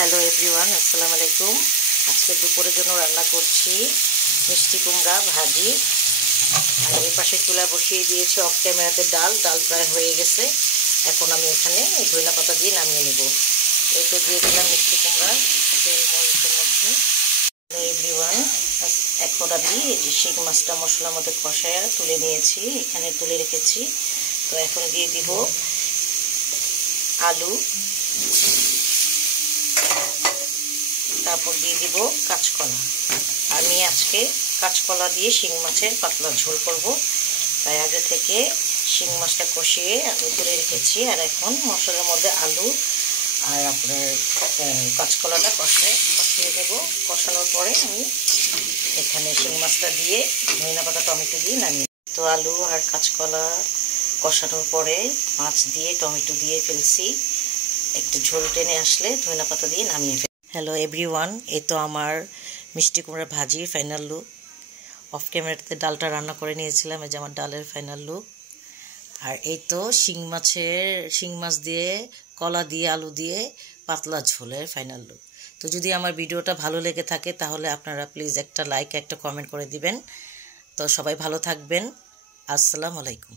Hello everyone, আসসালামু আলাইকুম। আজকে দুপুরের জন্য রান্না করছি মিষ্টি কুমড়া ভাজি। আর এই পাশে চুলা বসিয়ে দিয়েছি অফ ক্যামেরাতে ডাল প্রায় হয়ে গেছে। এখন আমি এখানে ধনিয়া পাতা দিয়ে নামিয়ে নেব। এই তো দিয়ে দিলাম মিষ্টি কুমড়া তেল মরিচের মধ্যে। হ্যালো এভরিওয়ান, এখন আমি এই যে শিং মাছটা মশলার মধ্যে কষায় তুলে নিয়েছি, এখানে তুলে রেখেছি। তো এখন দিয়ে দিব আলু, তারপর দিয়ে দিব কাঁচকলা। আমি আজকে কাঁচকলা দিয়ে শিং মাছের পাতলা ঝোল করব, তাই আগে থেকে শিং মাছটা কষিয়ে আমি তুলে রেখেছি। আর এখন মশলার মধ্যে আলু আর আপনার কাঁচকলাটা কষিয়ে দেবো। কষানোর পরে আমি এখানে শিং মাছটা দিয়ে ধনিয়া পাতা টমেটো দিয়ে নামিয়ে। তো আলু আর কাঁচকলা কষানোর পরে মাছ দিয়ে টমেটো দিয়ে ফেলছি। একটু ঝোল টেনে আসলে ধনিয়া পাতা দিয়ে নামিয়ে ফেলছি। হ্যালো এভরিওয়ান, এই তো আমার মিষ্টি কুমড়া ভাজির ফাইনাল লুক। অফ ক্যামেরাতে ডালটা রান্না করে নিয়েছিলাম, এই যে আমার ডালের ফাইনাল লুক। আর এই তো শিং মাছ দিয়ে কলা দিয়ে আলু দিয়ে পাতলা ঝোলের ফাইনাল লুক। তো যদি আমার ভিডিওটা ভালো লেগে থাকে তাহলে আপনারা প্লিজ একটা লাইক একটা কমেন্ট করে দিবেন। তো সবাই ভালো থাকবেন। আসসালামু আলাইকুম।